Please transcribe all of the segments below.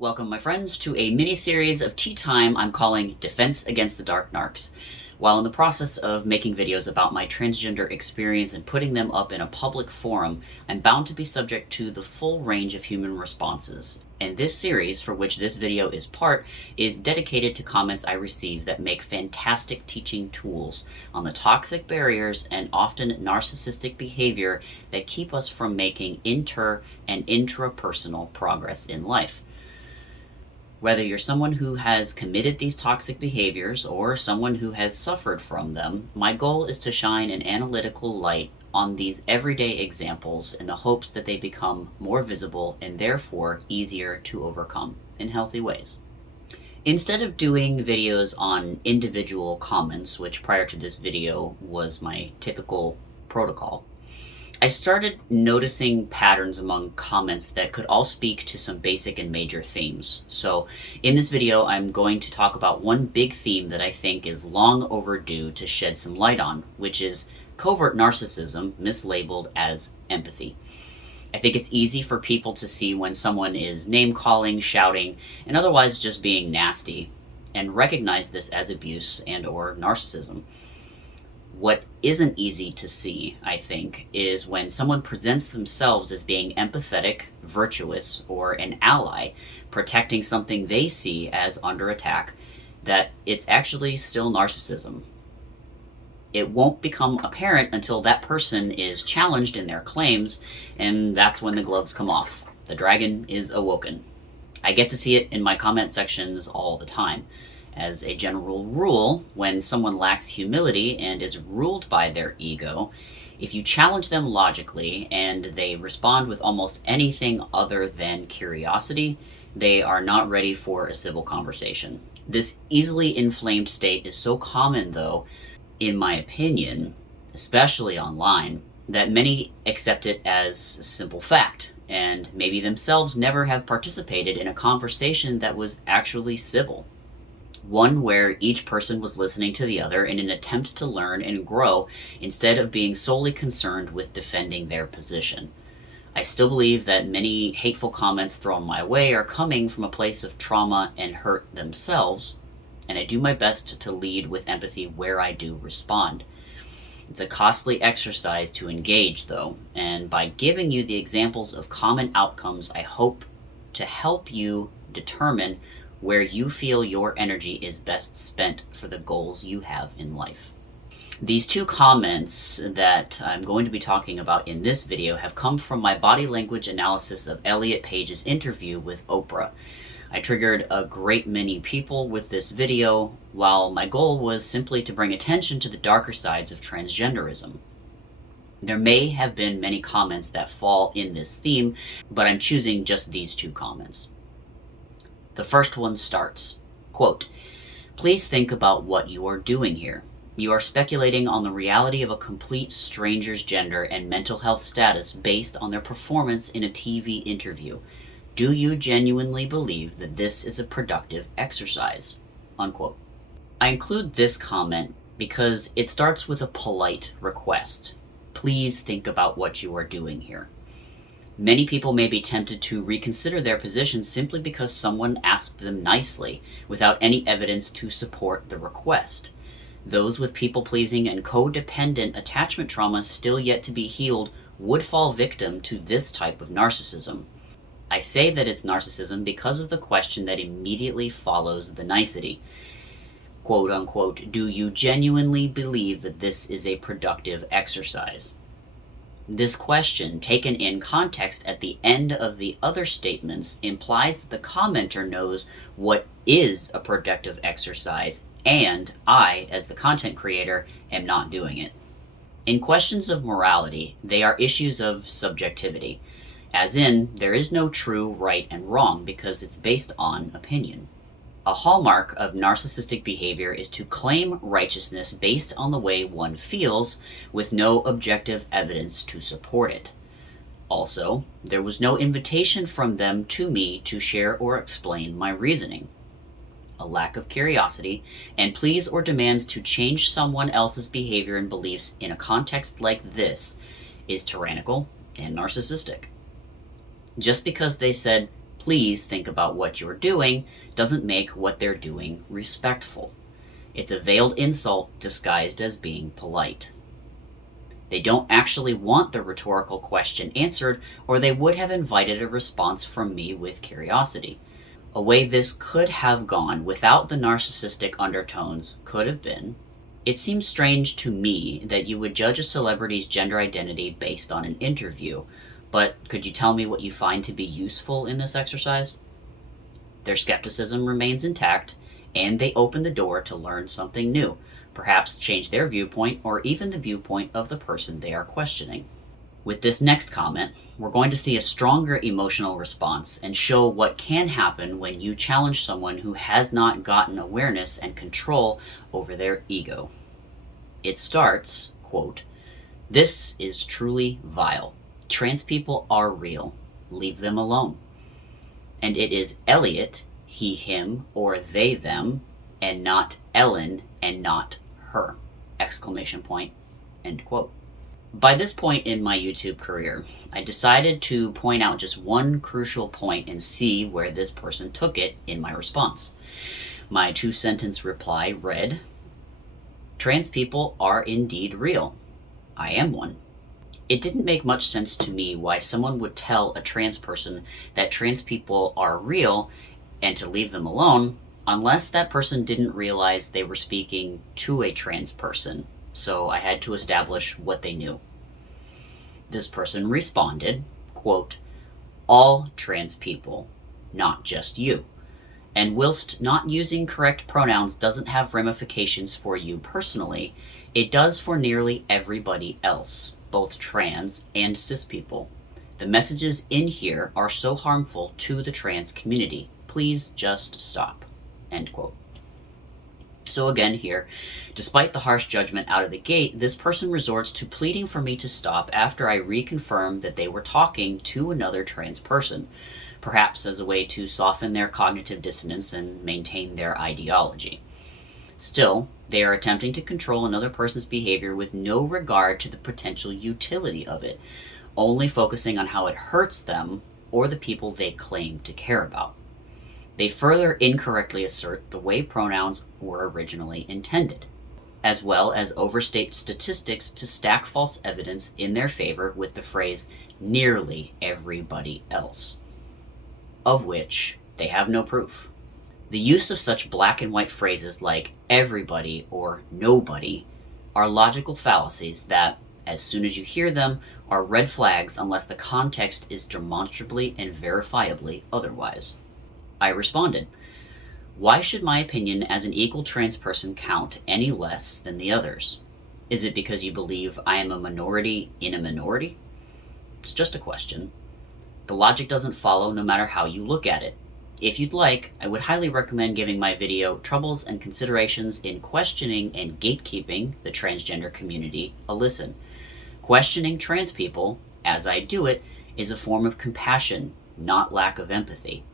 Welcome, my friends, to a mini-series of tea time I'm calling Defense Against the Dark Narcs. While in the process of making videos about my transgender experience and putting them up in a public forum, I'm bound to be subject to the full range of human responses. And this series, for which this video is part, is dedicated to comments I receive that make fantastic teaching tools on the toxic barriers and often narcissistic behavior that keep us from making inter- and intrapersonal progress in life. Whether you're someone who has committed these toxic behaviors or someone who has suffered from them, my goal is to shine an analytical light on these everyday examples in the hopes that they become more visible and therefore easier to overcome in healthy ways. Instead of doing videos on individual comments, which prior to this video was my typical protocol, I started noticing patterns among comments that could all speak to some basic and major themes. So in this video, I'm going to talk about one big theme that I think is long overdue to shed some light on, which is covert narcissism mislabeled as empathy. I think it's easy for people to see when someone is name-calling, shouting, and otherwise just being nasty, and recognize this as abuse and/or narcissism. What isn't easy to see, I think, is when someone presents themselves as being empathetic, virtuous, or an ally, protecting something they see as under attack, that it's actually still narcissism. It won't become apparent until that person is challenged in their claims, and that's when the gloves come off. The dragon is awoken. I get to see it in my comment sections all the time. As a general rule, when someone lacks humility and is ruled by their ego, if you challenge them logically and they respond with almost anything other than curiosity, they are not ready for a civil conversation. This easily inflamed state is so common, though, in my opinion, especially online, that many accept it as simple fact, and maybe themselves never have participated in a conversation that was actually civil. One where each person was listening to the other in an attempt to learn and grow instead of being solely concerned with defending their position. I still believe that many hateful comments thrown my way are coming from a place of trauma and hurt themselves, and I do my best to lead with empathy where I do respond. It's a costly exercise to engage, though, and by giving you the examples of common outcomes, I hope to help you determine where you feel your energy is best spent for the goals you have in life. These two comments that I'm going to be talking about in this video have come from my body language analysis of Elliot Page's interview with Oprah. I triggered a great many people with this video, while my goal was simply to bring attention to the darker sides of transgenderism. There may have been many comments that fall in this theme, but I'm choosing just these two comments. The first one starts, quote, "Please think about what you are doing here. You are speculating on the reality of a complete stranger's gender and mental health status based on their performance in a TV interview. Do you genuinely believe that this is a productive exercise?" Unquote. I include this comment because it starts with a polite request. Please think about what you are doing here. Many people may be tempted to reconsider their position simply because someone asked them nicely, without any evidence to support the request. Those with people-pleasing and codependent attachment trauma still yet to be healed would fall victim to this type of narcissism. I say that it's narcissism because of the question that immediately follows the nicety. Quote unquote, "Do you genuinely believe that this is a productive exercise?" This question, taken in context at the end of the other statements, implies that the commenter knows what is a productive exercise, and I, as the content creator, am not doing it. In questions of morality, they are issues of subjectivity, as in, there is no true right and wrong because it's based on opinion. A hallmark of narcissistic behavior is to claim righteousness based on the way one feels, with no objective evidence to support it. Also, there was no invitation from them to me to share or explain my reasoning. A lack of curiosity, and pleas or demands to change someone else's behavior and beliefs in a context like this is tyrannical and narcissistic. Just because they said, Please think about what you're doing doesn't make what they're doing respectful. It's a veiled insult disguised as being polite. They don't actually want the rhetorical question answered, or they would have invited a response from me with curiosity. A way this could have gone without the narcissistic undertones could have been, it seems strange to me that you would judge a celebrity's gender identity based on an interview, but could you tell me what you find to be useful in this exercise? Their skepticism remains intact, and they open the door to learn something new, perhaps change their viewpoint or even the viewpoint of the person they are questioning. With this next comment, we're going to see a stronger emotional response and show what can happen when you challenge someone who has not gotten awareness and control over their ego. It starts, quote, "This is truly vile. Trans people are real. Leave them alone." And it is Elliot, he, him, or they, them, and not Ellen and not her, exclamation point, end quote. By this point in my YouTube career, I decided to point out just one crucial point and see where this person took it in my response. My 2-sentence reply read, "Trans people are indeed real. I am one." It didn't make much sense to me why someone would tell a trans person that trans people are real and to leave them alone, unless that person didn't realize they were speaking to a trans person, so I had to establish what they knew. This person responded, quote, "All trans people, not just you. And whilst not using correct pronouns doesn't have ramifications for you personally, it does for nearly everybody else, both trans and cis people. The messages in here are so harmful to the trans community. Please just stop." End quote. So again here, despite the harsh judgment out of the gate, this person resorts to pleading for me to stop after I reconfirm that they were talking to another trans person, perhaps as a way to soften their cognitive dissonance and maintain their ideology. Still, they are attempting to control another person's behavior with no regard to the potential utility of it, only focusing on how it hurts them or the people they claim to care about. They further incorrectly assert the way pronouns were originally intended, as well as overstate statistics to stack false evidence in their favor with the phrase "nearly everybody else," of which they have no proof. The use of such black and white phrases like everybody or nobody are logical fallacies that, as soon as you hear them, are red flags unless the context is demonstrably and verifiably otherwise. I responded, "Why should my opinion as an equal trans person count any less than the others? Is it because you believe I am a minority in a minority? It's just a question. The logic doesn't follow no matter how you look at it. If you'd like, I would highly recommend giving my video Troubles and Considerations in Questioning and Gatekeeping the Transgender Community a listen. Questioning trans people, as I do it, is a form of compassion, not lack of empathy.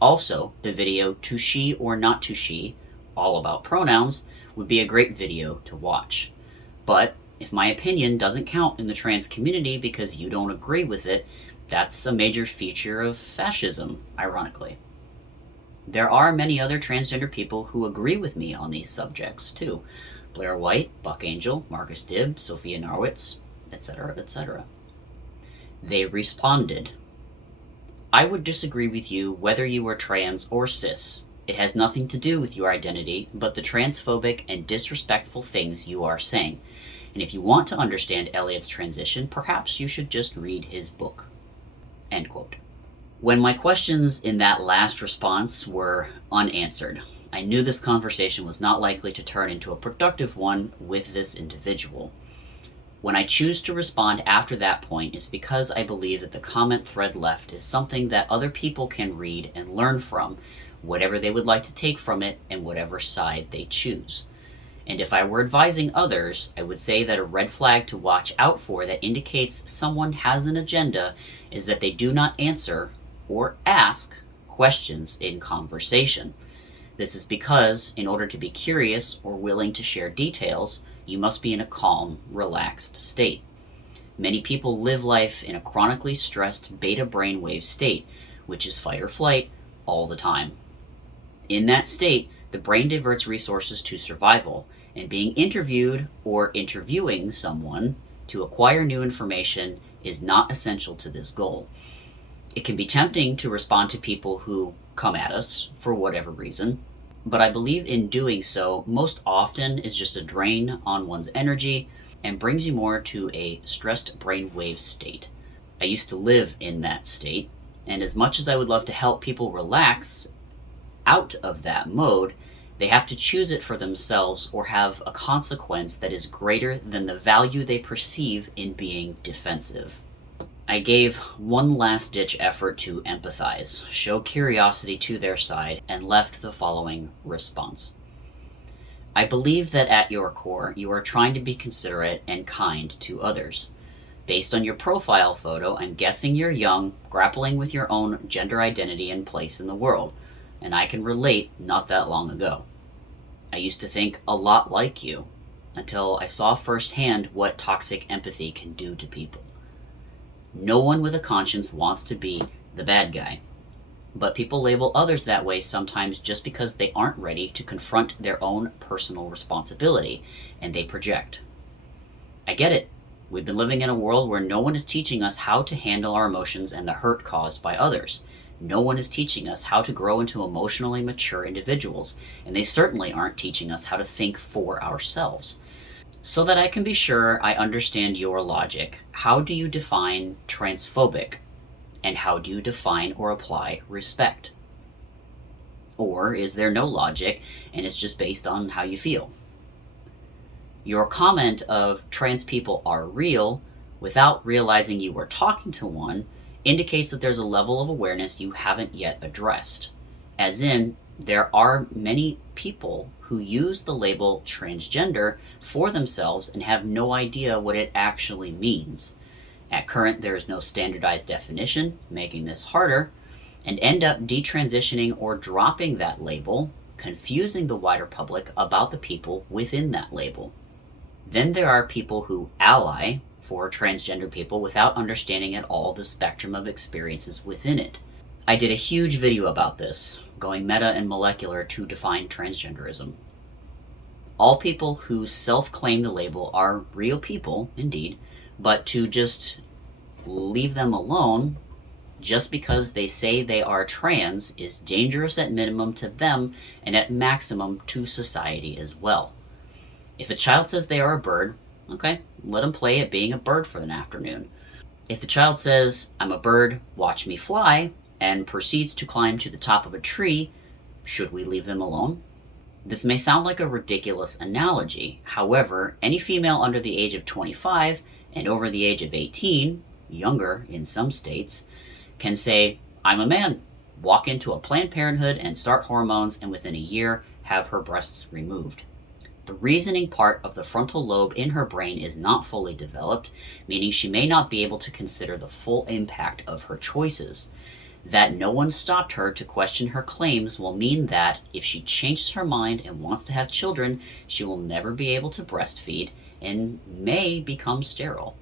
Also, the video To She or Not To She, all about pronouns, would be a great video to watch. But if my opinion doesn't count in the trans community because you don't agree with it, that's a major feature of fascism, ironically. There are many other transgender people who agree with me on these subjects, too. Blair White, Buck Angel, Marcus Dibb, Sophia Norwitz, etc., etc. They responded, "I would disagree with you whether you are trans or cis. It has nothing to do with your identity, but the transphobic and disrespectful things you are saying. And if you want to understand Elliot's transition, perhaps you should just read his book." End quote. When my questions in that last response were unanswered, I knew this conversation was not likely to turn into a productive one with this individual. When I choose to respond after that point, it's because I believe that the comment thread left is something that other people can read and learn from, whatever they would like to take from it and whatever side they choose. And if I were advising others, I would say that a red flag to watch out for that indicates someone has an agenda is that they do not answer or ask questions in conversation. This is because, in order to be curious or willing to share details, you must be in a calm, relaxed state. Many people live life in a chronically stressed beta brainwave state, which is fight or flight, all the time. In that state, the brain diverts resources to survival, and being interviewed or interviewing someone to acquire new information is not essential to this goal. It can be tempting to respond to people who come at us for whatever reason, but I believe in doing so most often is just a drain on one's energy and brings you more to a stressed brainwave state. I used to live in that state, and as much as I would love to help people relax out of that mode, they have to choose it for themselves or have a consequence that is greater than the value they perceive in being defensive. I gave one last-ditch effort to empathize, show curiosity to their side, and left the following response. I believe that at your core, you are trying to be considerate and kind to others. Based on your profile photo, I'm guessing you're young, grappling with your own gender identity and place in the world, and I can relate not that long ago. I used to think a lot like you, until I saw firsthand what toxic empathy can do to people. No one with a conscience wants to be the bad guy, but people label others that way sometimes just because they aren't ready to confront their own personal responsibility, and they project. I get it. We've been living in a world where no one is teaching us how to handle our emotions and the hurt caused by others. No one is teaching us how to grow into emotionally mature individuals, and they certainly aren't teaching us how to think for ourselves. So that I can be sure I understand your logic, how do you define transphobic? And how do you define or apply respect? Or is there no logic and it's just based on how you feel? Your comment of trans people are real without realizing you were talking to one indicates that there's a level of awareness you haven't yet addressed. As in, there are many people who use the label transgender for themselves and have no idea what it actually means. At current, there is no standardized definition, making this harder, and end up detransitioning or dropping that label, confusing the wider public about the people within that label. Then there are people who ally for transgender people without understanding at all the spectrum of experiences within it. I did a huge video about this, going meta and molecular to define transgenderism. All people who self-claim the label are real people, indeed, but to just leave them alone just because they say they are trans is dangerous at minimum to them and at maximum to society as well. If a child says they are a bird, okay, let them play at being a bird for an afternoon. If the child says, I'm a bird, watch me fly, and proceeds to climb to the top of a tree, should we leave them alone? This may sound like a ridiculous analogy. However, any female under the age of 25 and over the age of 18, younger in some states, can say, I'm a man, walk into a Planned Parenthood and start hormones, and within a year have her breasts removed. The reasoning part of the frontal lobe in her brain is not fully developed, meaning she may not be able to consider the full impact of her choices. That no one stopped her to question her claims will mean that if she changes her mind and wants to have children, she will never be able to breastfeed and may become sterile.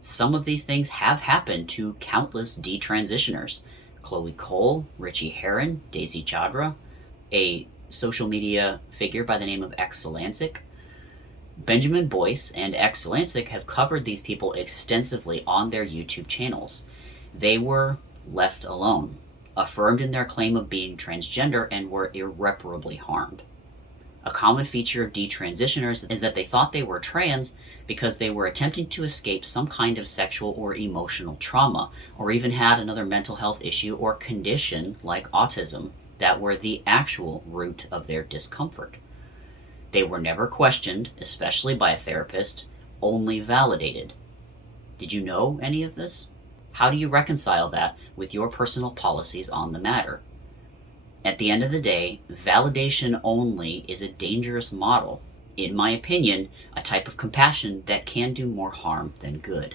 Some of these things have happened to countless detransitioners. Chloe Cole, Richie Herron, Daisy Chadra, a social media figure by the name of Xolancic. Benjamin Boyce and Xolancic have covered these people extensively on their YouTube channels. They were left alone, affirmed in their claim of being transgender, and were irreparably harmed. A common feature of detransitioners is that they thought they were trans because they were attempting to escape some kind of sexual or emotional trauma, or even had another mental health issue or condition like autism that were the actual root of their discomfort. They were never questioned, especially by a therapist, only validated. Did you know any of this? How do you reconcile that with your personal policies on the matter? At the end of the day, validation only is a dangerous model. In my opinion, a type of compassion that can do more harm than good.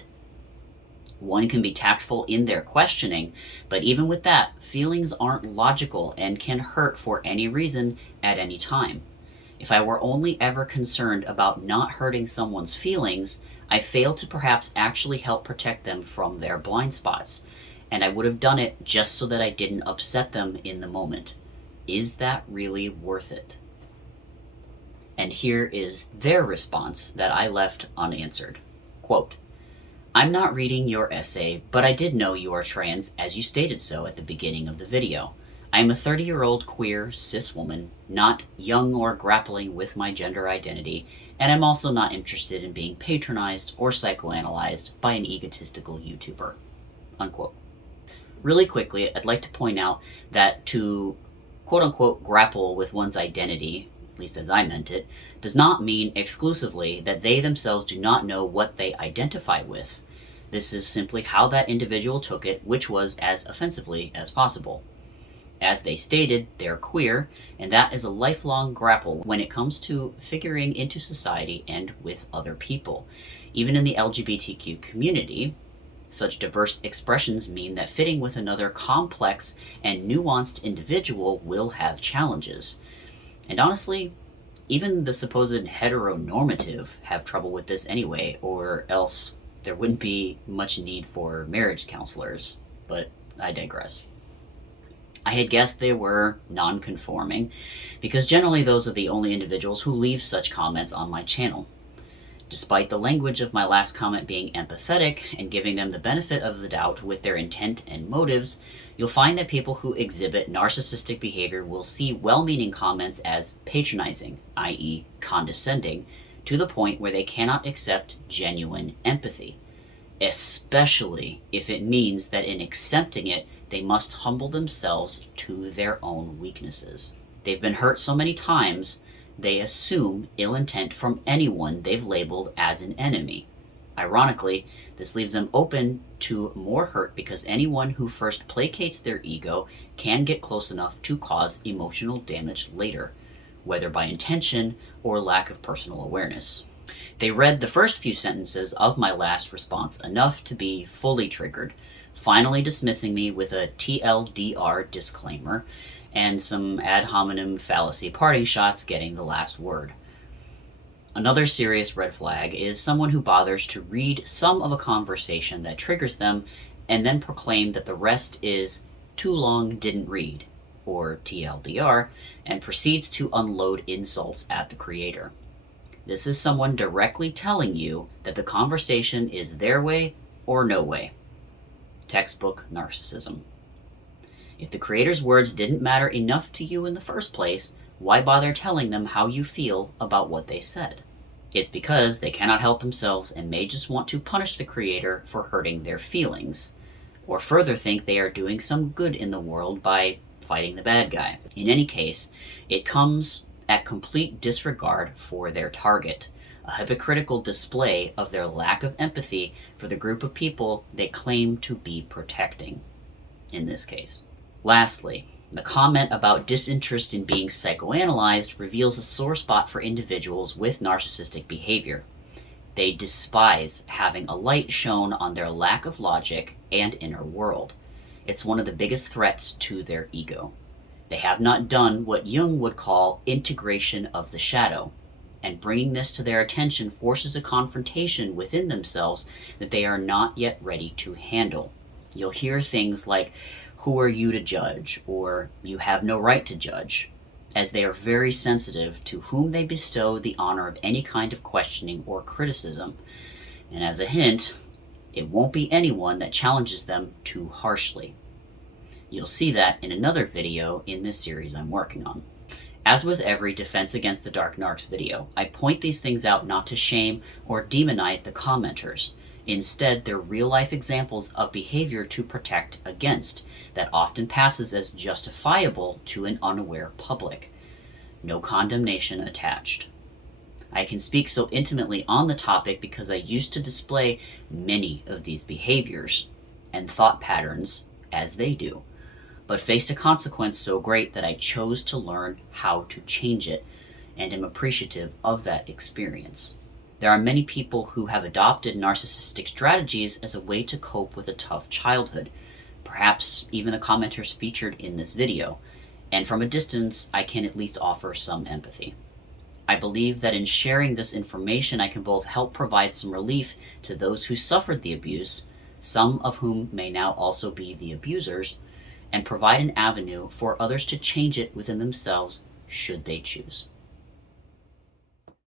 One can be tactful in their questioning, but even with that, feelings aren't logical and can hurt for any reason at any time. If I were only ever concerned about not hurting someone's feelings, I fail to perhaps actually help protect them from their blind spots. and I would have done it just so that I didn't upset them in the moment. Is that really worth it? And here is their response that I left unanswered. Quote, I'm not reading your essay, but I did know you are trans as you stated so at the beginning of the video. I am a 30-year-old queer, cis woman, not young or grappling with my gender identity, and I'm also not interested in being patronized or psychoanalyzed by an egotistical YouTuber. Unquote. Really quickly, I'd like to point out that to quote-unquote grapple with one's identity, at least as I meant it, does not mean exclusively that they themselves do not know what they identify with. This is simply how that individual took it, which was as offensively as possible. As they stated, they're queer, and that is a lifelong grapple when it comes to figuring into society and with other people. Even in the LGBTQ community, such diverse expressions mean that fitting with another complex and nuanced individual will have challenges. And honestly, even the supposed heteronormative have trouble with this anyway, or else there wouldn't be much need for marriage counselors. But I digress. I had guessed they were non-conforming, because generally those are the only individuals who leave such comments on my channel. Despite the language of my last comment being empathetic and giving them the benefit of the doubt with their intent and motives, you'll find that people who exhibit narcissistic behavior will see well-meaning comments as patronizing, i.e. condescending, to the point where they cannot accept genuine empathy, especially if it means that in accepting it, they must humble themselves to their own weaknesses. They've been hurt so many times, they assume ill intent from anyone they've labeled as an enemy. Ironically, this leaves them open to more hurt because anyone who first placates their ego can get close enough to cause emotional damage later, whether by intention or lack of personal awareness. They read the first few sentences of my last response enough to be fully triggered, finally dismissing me with a TLDR disclaimer and some ad hominem fallacy parting shots getting the last word. Another serious red flag is someone who bothers to read some of a conversation that triggers them and then proclaim that the rest is too long didn't read, or TLDR, and proceeds to unload insults at the creator. This is someone directly telling you that the conversation is their way or no way. Textbook narcissism. If the creator's words didn't matter enough to you in the first place, why bother telling them how you feel about what they said? It's because they cannot help themselves and may just want to punish the creator for hurting their feelings, or further think they are doing some good in the world by fighting the bad guy. In any case, it comes at complete disregard for their target, a hypocritical display of their lack of empathy for the group of people they claim to be protecting, in this case. Lastly, the comment about disinterest in being psychoanalyzed reveals a sore spot for individuals with narcissistic behavior. They despise having a light shone on their lack of logic and inner world. It's one of the biggest threats to their ego. They have not done what Jung would call integration of the shadow, and bringing this to their attention forces a confrontation within themselves that they are not yet ready to handle. You'll hear things like, "Who are you to judge?" or "You have no right to judge," as they are very sensitive to whom they bestow the honor of any kind of questioning or criticism. And as a hint, it won't be anyone that challenges them too harshly. You'll see that in another video in this series I'm working on. As with every Defense Against the Dark Narcs video, I point these things out not to shame or demonize the commenters. Instead, they're real-life examples of behavior to protect against that often passes as justifiable to an unaware public. No condemnation attached. I can speak so intimately on the topic because I used to display many of these behaviors and thought patterns as they do, but faced a consequence so great that I chose to learn how to change it and am appreciative of that experience. There are many people who have adopted narcissistic strategies as a way to cope with a tough childhood, perhaps even the commenters featured in this video, and from a distance I can at least offer some empathy. I believe that in sharing this information I can both help provide some relief to those who suffered the abuse, some of whom may now also be the abusers, and provide an avenue for others to change it within themselves should they choose.